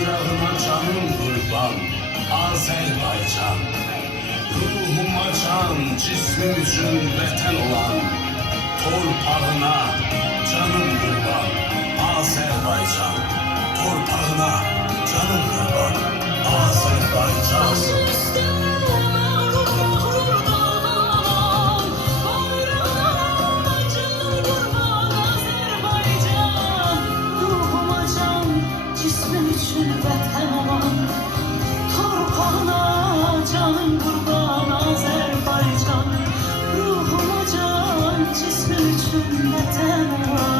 Bayrağına canım kurban Azerbaycan. Ruhuma can, cismim için vətən olan torpağına canım kurban Azerbaycan. Torpağına canım kurban Azerbaycan. Vətən olan torpağına canım qurban Azərbaycan. Ruhuma can, cismim üçün vətən olan